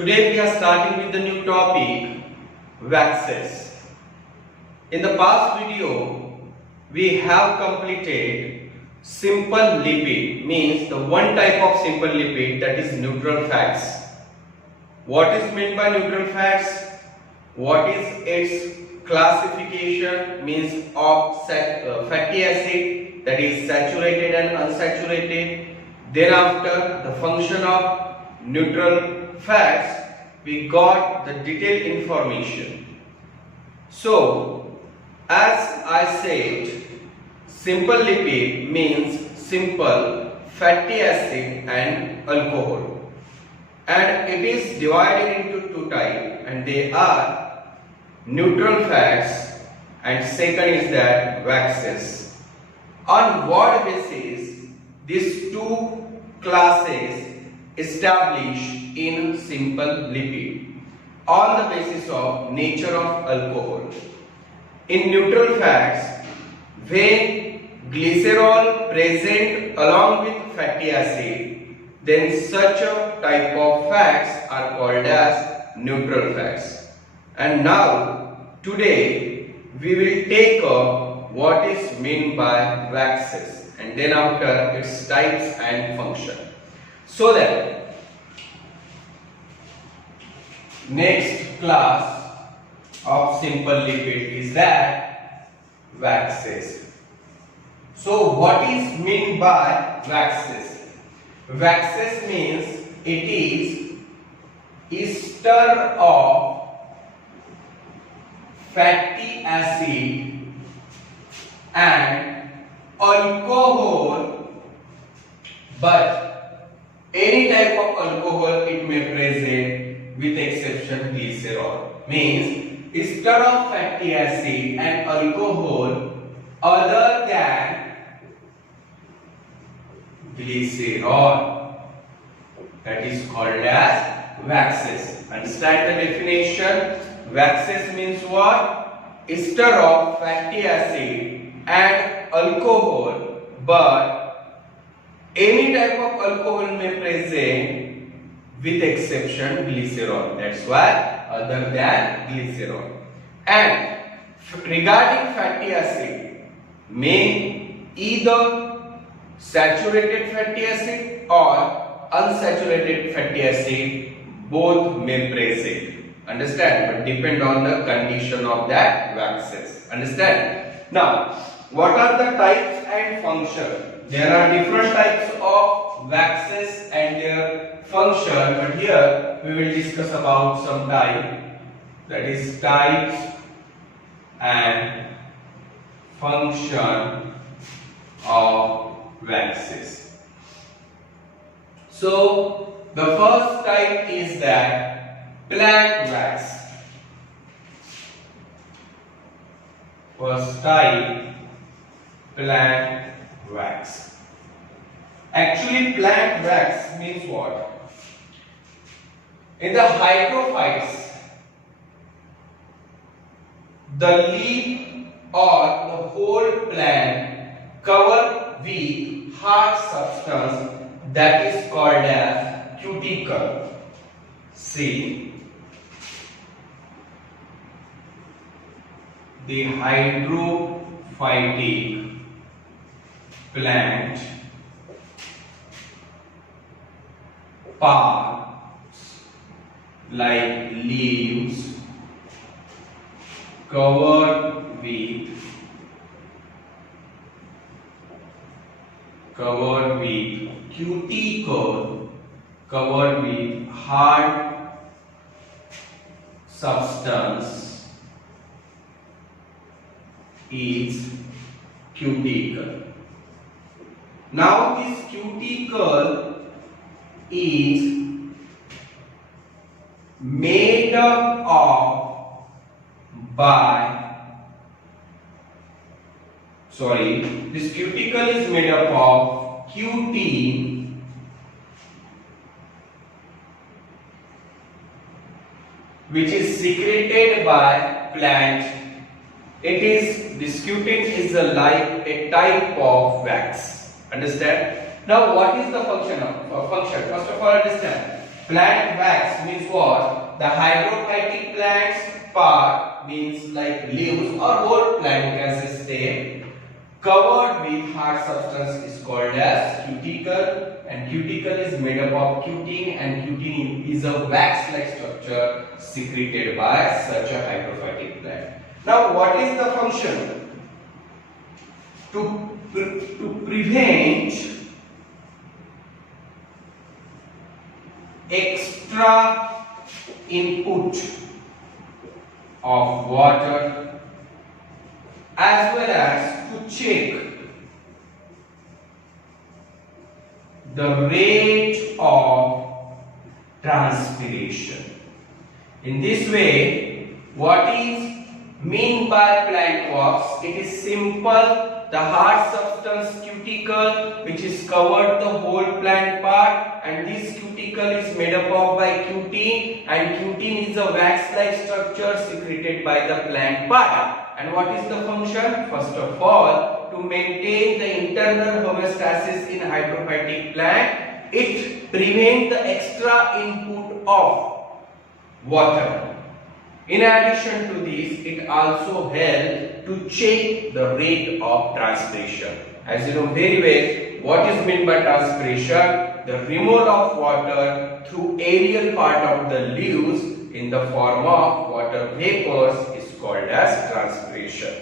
Today we are starting with the new topic, waxes. In the past video, we have completed simple lipid, means the one type of simple lipid, that is neutral fats. What is meant by neutral fats? What is its classification? Means of fatty acid, that is saturated and unsaturated. Thereafter, the function of neutral fats, we got the detailed information. So, as I said, simple lipid means simple fatty acid and alcohol, and it is divided into two types, and they are neutral fats and second is that waxes. On what basis these two classes established in simple lipid? On the basis of nature of alcohol. In neutral fats, when glycerol present along with fatty acid, then such a type of fats are called as neutral fats. And now today we will take up what is meant by waxes and then after its types and function. So that next class of simple lipid is that waxes. So what is meant by waxes? Waxes means it is ester of fatty acid and alcohol, but any type of alcohol it may present with exception glycerol. Means ester of fatty acid and alcohol other than glycerol, that is called as waxes. Understand the definition? Waxes means what? Ester of fatty acid and alcohol, but any type of alcohol may present with exception glycerol. That's why other than glycerol. And regarding fatty acid, may either saturated fatty acid or unsaturated fatty acid, both may present. Understand? But depend on the condition of that waxes. Understand? Now, what are the types and function? There are different types of waxes and their function, but here we will discuss about some type, that is types and function of waxes. So the first type is that plant wax. First type, plant wax. Actually, plant wax means what? In the hydrophytes, the leaf or the whole plant covered with hard substance that is called as cuticle. See, the hydrophytic plant parts like leaves covered with cuticle, covered with hard substance is cuticle. Now this cuticle is made up of this cuticle is made up of cutin, which is secreted by plant. This cutin is like a type of wax. Understand? Now, what is the function? First of all, understand. Plant wax means what? The hydrophytic plants part means like leaves or whole plant can stay covered with hard substance is called as cuticle, and cuticle is made up of cutin, and cutin is a wax-like structure secreted by such a hydrophytic plant. Now what is the function? To prevent extra input of water as well as to check the rate of transpiration. In this way, what is mean by plant wax? It is simple. The hard substance cuticle which is covered the whole plant part, and this cuticle is made up of by cutin, and cutin is a wax-like structure secreted by the plant part. And what is the function? First of all, to maintain the internal homeostasis in hydrophytic plant, it prevents the extra input of water. In addition to this, it also helps to check the rate of transpiration. As you know very well, what is meant by transpiration? The removal of water through aerial part of the leaves in the form of water vapors is called as transpiration.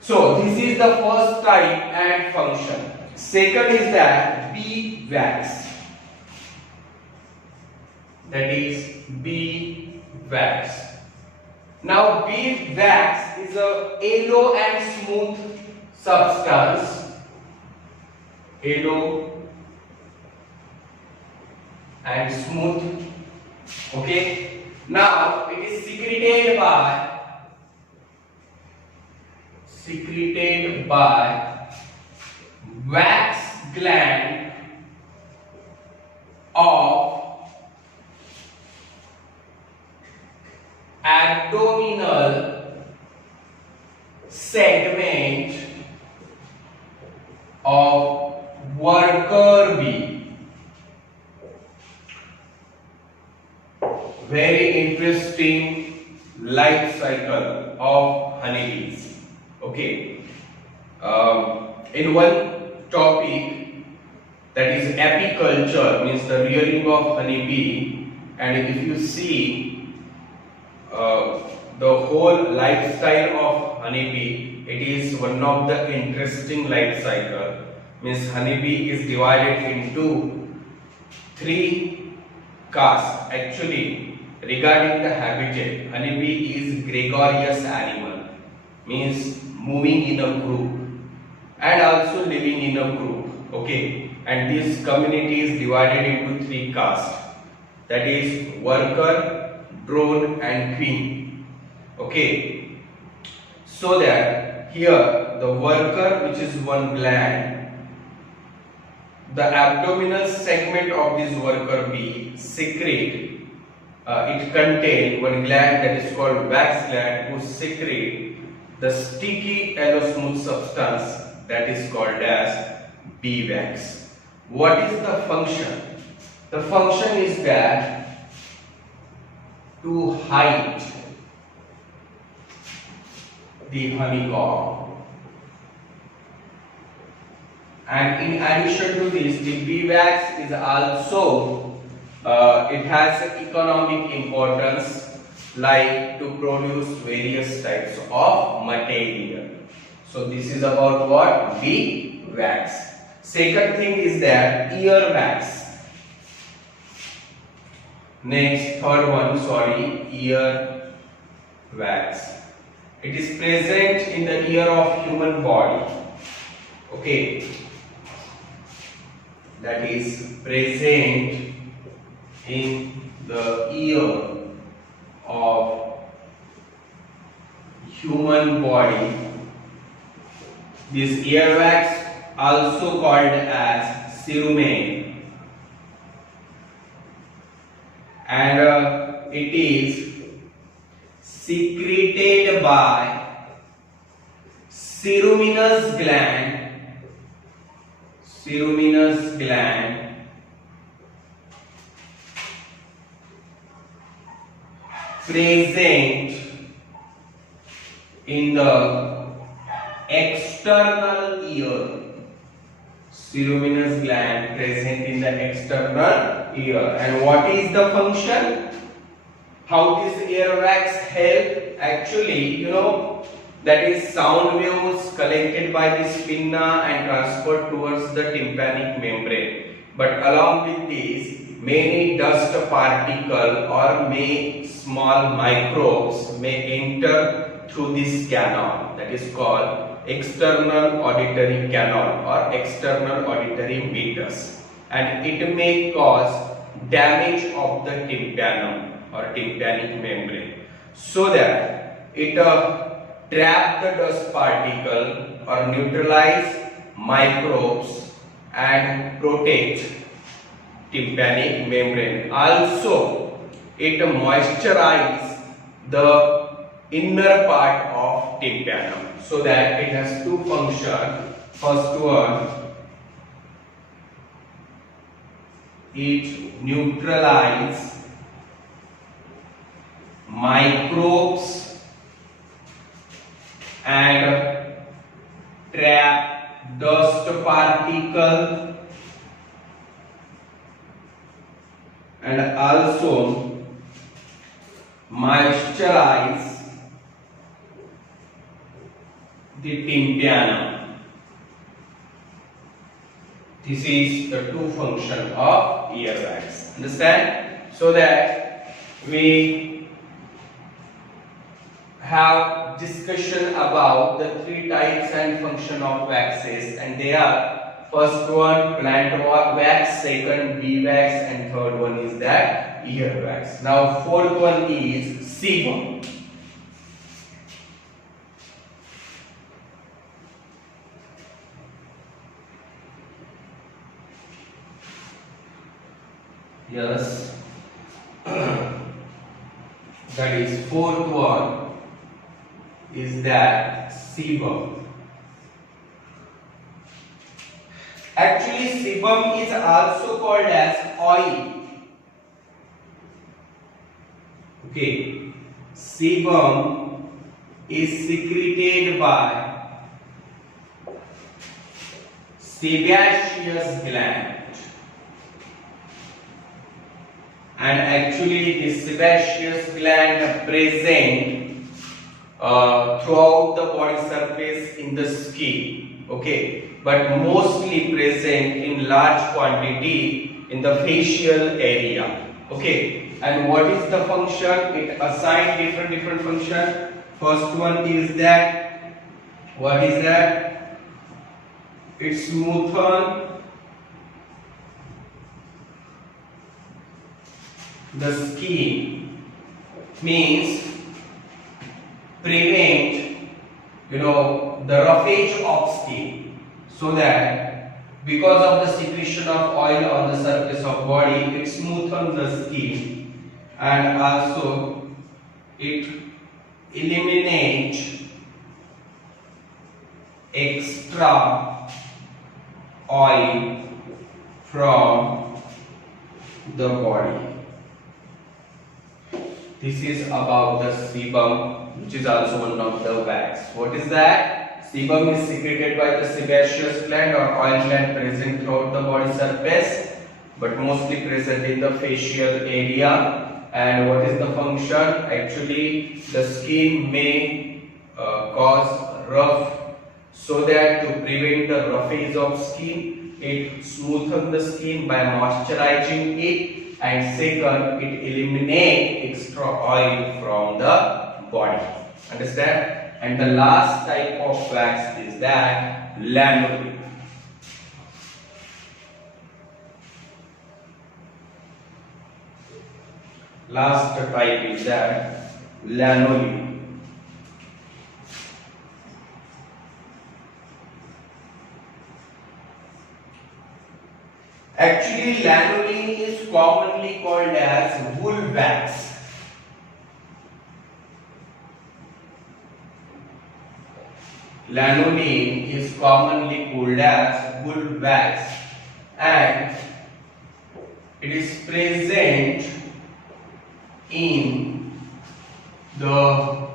So this is the first type and function. Second is that bee wax. That is bee wax. Now bee wax is a yellow and smooth substance. Yellow and smooth. Okay. Now it is secreted by wax gland of abdominal segment of worker bee. Very interesting life cycle of honeybees. Okay. In one topic, that is apiculture, means the rearing of honeybee, and if you see the whole lifestyle of honeybee, it is one of the interesting life cycle. Means honeybee is divided into 3 castes. Actually, regarding the habitat, honeybee is gregarious animal, means moving in a group and also living in a group. Okay, and this community is divided into 3 castes, that is worker, drone and queen. Okay, so that here the worker, which is one gland, the abdominal segment of this worker bee secrete, it contains one gland that is called wax gland, who secrete the sticky yellow smooth substance that is called as bee wax. What is the function? The function is that to hide the honeycomb, and in addition to this, the bee wax is also it has economic importance, like to produce various types of material. So this is about what? Bee wax. Second thing is that ear wax. Next, third one, ear wax. It is present in the ear of human body. Okay, that is present in the ear of human body. This ear wax also called as cerumen, and it is secreted by ceruminous gland present in the external ear. Ceruminous gland present in the external ear. And what is the function? How does earwax help? Actually, that is sound waves collected by the spina and transferred towards the tympanic membrane. But along with this, many dust particle or small microbes may enter through this canal, that is called external auditory canal or external auditory meatus, and it may cause damage of the tympanum or tympanic membrane, so that it trap the dust particle or neutralize microbes and protect tympanic membrane. Also, it moisturize the inner part of tympanum, so that it has two functions. First one, it neutralize microbes and trap dust particle, and also moisturize the tympanum. This is the two function of earwax. Understand? So that we have discussion about the three types and function of waxes, and they are: first one plant wax, second bee wax, and third one is that earwax. Now fourth one is sebum. Yes, that is fourth one is that sebum. Actually, sebum is also called as oil. Okay, sebum is secreted by sebaceous gland, and actually this sebaceous gland present throughout the body surface in the skin, okay, but mostly present in large quantity in the facial area, okay. And what is the function? It assigns different function. First one is that, what is that? It smoothen the skin, means prevent the roughage of skin, so that because of the secretion of oil on the surface of body, it smoothens the skin, and also it eliminates extra oil from the body. This is about the sebum, which is also one of the wax. What is that? Sebum is secreted by the sebaceous gland or oil gland present throughout the body surface, but mostly present in the facial area. And what is the function? Actually, the skin may cause rough, so that to prevent the roughage of skin, it smoothens the skin by moisturizing it, and second, it eliminates extra oil from the body. Understand? And the last type of wax is that lanolin. Last type is that lanolin. Actually, lanolin is commonly called as wool wax. Lanolin is commonly called as wool wax, and it is present in the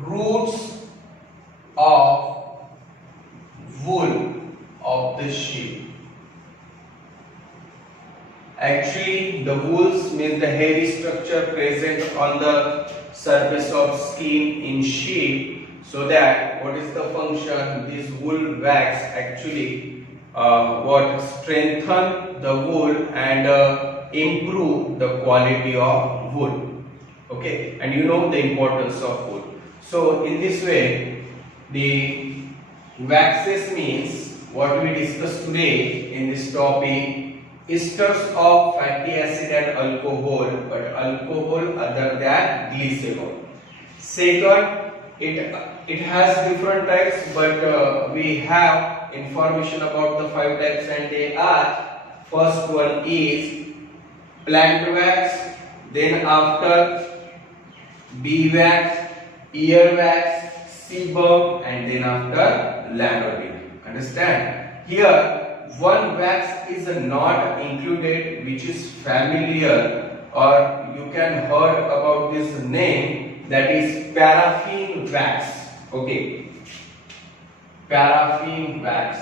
roots of wool of the sheep. Actually, the wools means the hairy structure present on the surface of skin in sheep. So that what is the function? This wool wax actually what strengthen the wool and improve the quality of wool. Okay, and you know the importance of wool. So in this way, the waxes means what we discussed today in this topic. Esters of fatty acid and alcohol, but alcohol other than glycerol. Second, it has different types, but we have information about the 5 types, and they are: first one is plant wax, then after bee wax, ear wax, sebum, and then after lanolin. Understand? Here one wax is not included, which is familiar, or you can heard about this name, that is paraffin wax. Okay, paraffin wax,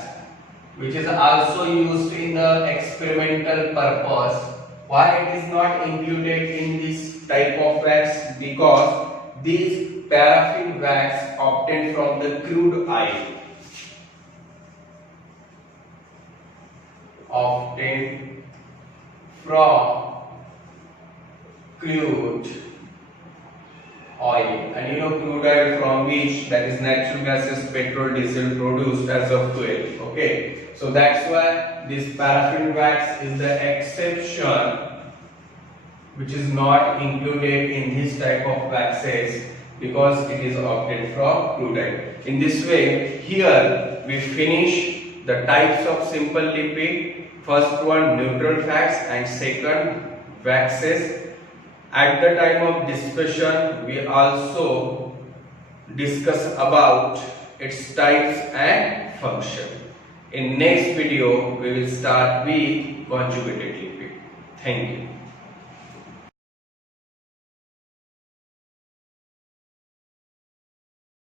which is also used in the experimental purpose. Why it is not included in this type of wax? Because this paraffin wax obtained from the crude oil. Obtained from crude oil, and you know crude oil from which, that is natural gases, petrol, diesel produced as of fuel. Okay, so that's why this paraffin wax is the exception, which is not included in this type of waxes, because it is obtained from crude oil. In this way, here we finish the types of simple lipid. First one neutral fats, and second waxes. At the time of discussion, we also discuss about its types and function. In next video, we will start with conjugated lipid. Thank you.